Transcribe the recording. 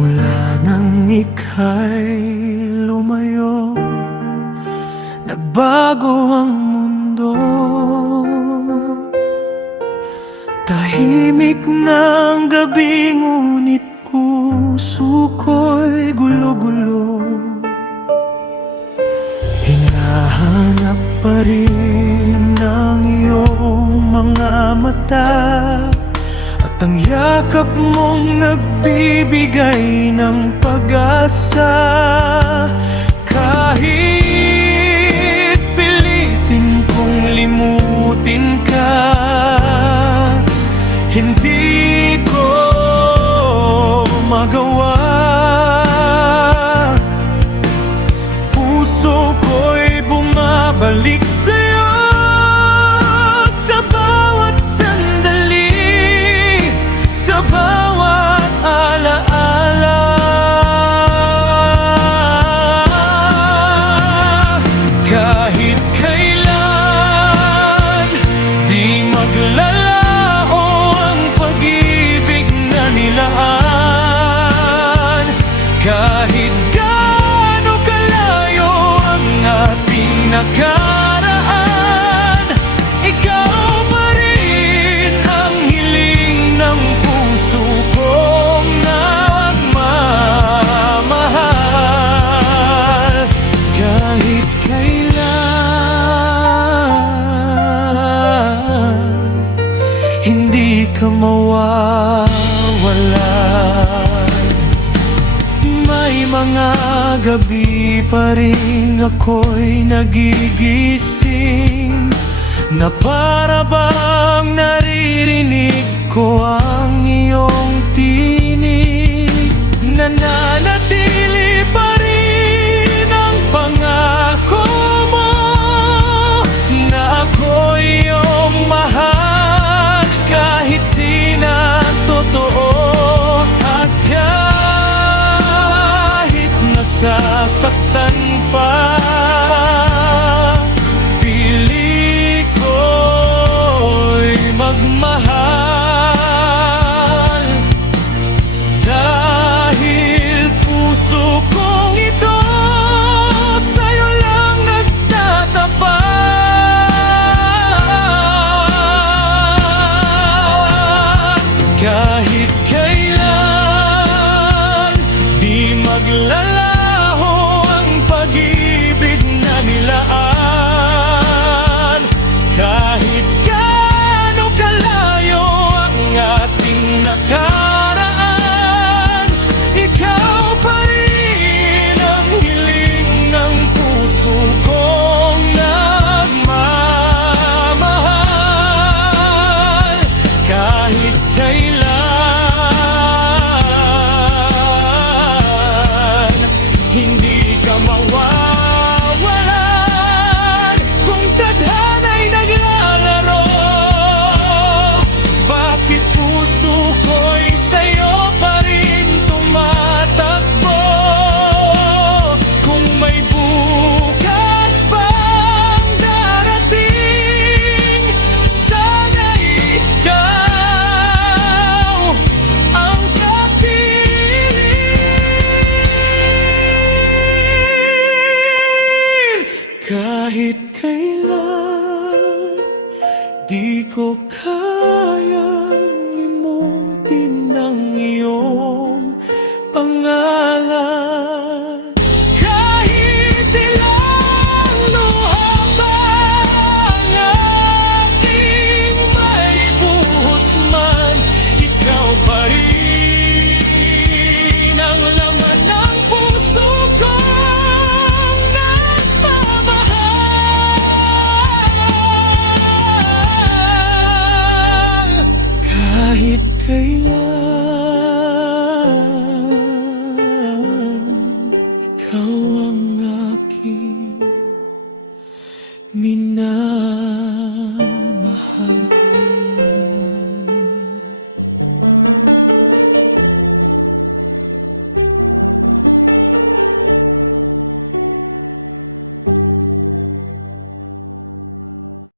Mula nang ika'y lumayo, nagbago ang mundo. Tahimik ng gabi, ngunit puso ko'y gulo-gulo. Hinahanap pa rin ang iyong mga mata, at ang yakap mong nagbibigay ng pag-asa. Kahit pilitin kong limutin ka, hindi ko magawa. Puso ko'y bumabalik sa'yo sa bawat sandali, sa bawat alaala. Kahit kailan di maglalaho ang pag-ibig na nilaan. Kahit gaano kalayo ang ating nakaraan, ikaw pa rin ang hiling ng puso kong nagmamahal. Kahit kailan hindi ka mawawala. May mga gabi pa rin ako'y nagigising, na para bang naririnig ko ang iyong tinig. Nananatili pa rin ang pangako mo na ako'y iyong mahal, kahit di na totoo. At kahit nasasaktan pa, pili ko'y magmahal. Dahil puso kong ito sa'yo lang nagtatapat. Kahit kailan di maglalaho ang pag-ibig na nilaan. Kahit gaano kalayo ang ating nakaraan, ikaw pa rin ang hiling ng puso kong nagmamahal. Kahit kailan hindi ka mawawalan. Kung tadhana'y naglalaro, bakit puso ko'y sa'yo pa rin tumatakbo? Kung may bukas pang darating, sana ikaw ang kapiling. Kahit kailan di ko kayang limutin ang iyong pangalan.